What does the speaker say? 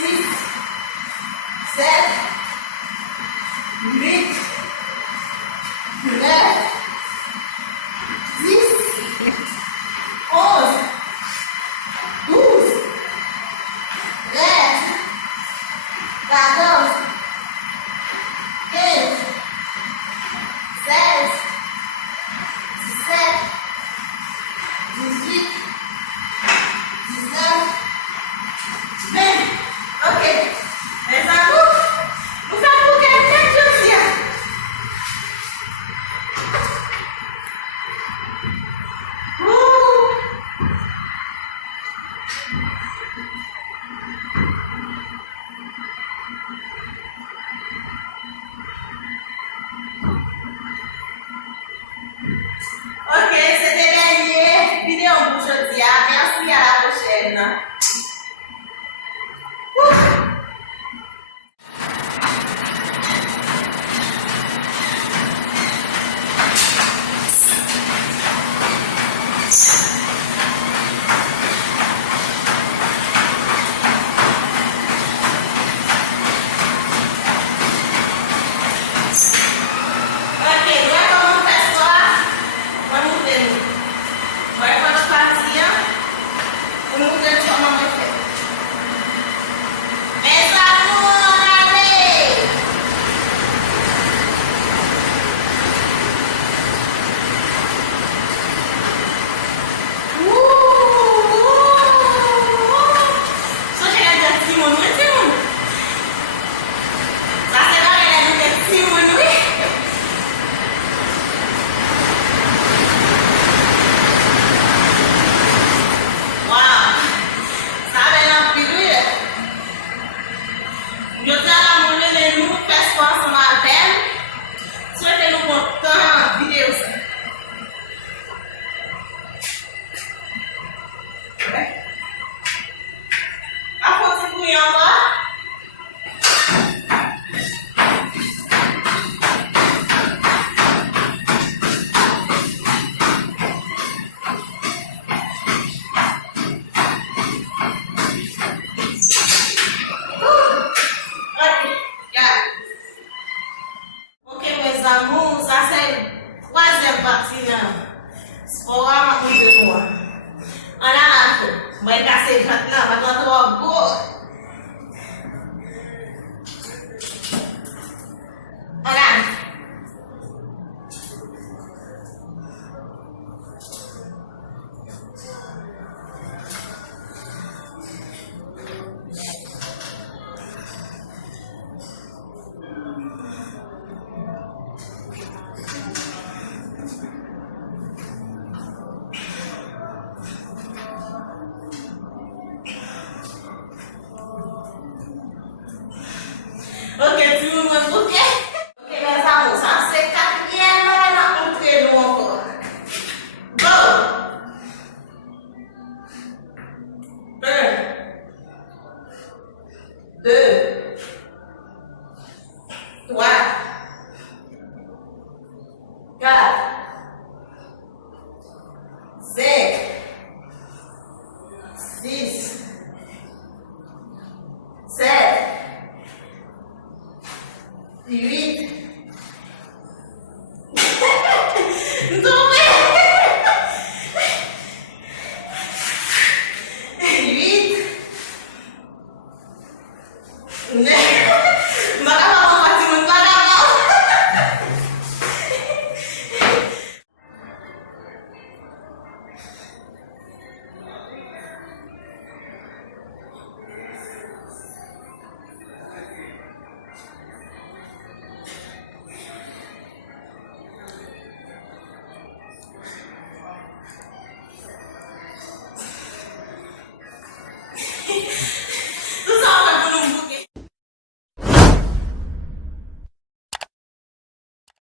6, 7, 8, 9, 10, 11, 12, 13, 14, 15, 16, 17, 18, 19, 20. Ok. Les amours, nous avons quelqu'un de bien. Ok, c'était la dernière vidéo pour aujourd'hui. Merci, à la prochaine. Ok, agora vamos pessoal. Vamos ver. Vai para a fazia. Vamos ver se a mamãe fez. Essa mona ali. Só chegar de cima, não é cima? Tá será que ela não tem cima, não é? Wow! Sabe na piruia? Eu tava mulher no pescoço martelo. Só que no botão, Deus. A foto do Yamba. Ok, meus amigos, ça c'est la troisième partie là. Sport à de moi. On a fait. Moi, j'ai cassé maintenant, maintenant, trop beau. On a fait. Ok, tu me montres, ok? Ok, mes amours, ça c'est quatrième, on a montré nous encore. Go! 1, 2, 3, 4, 5, 6, 7, 8. Não é? 8. 9.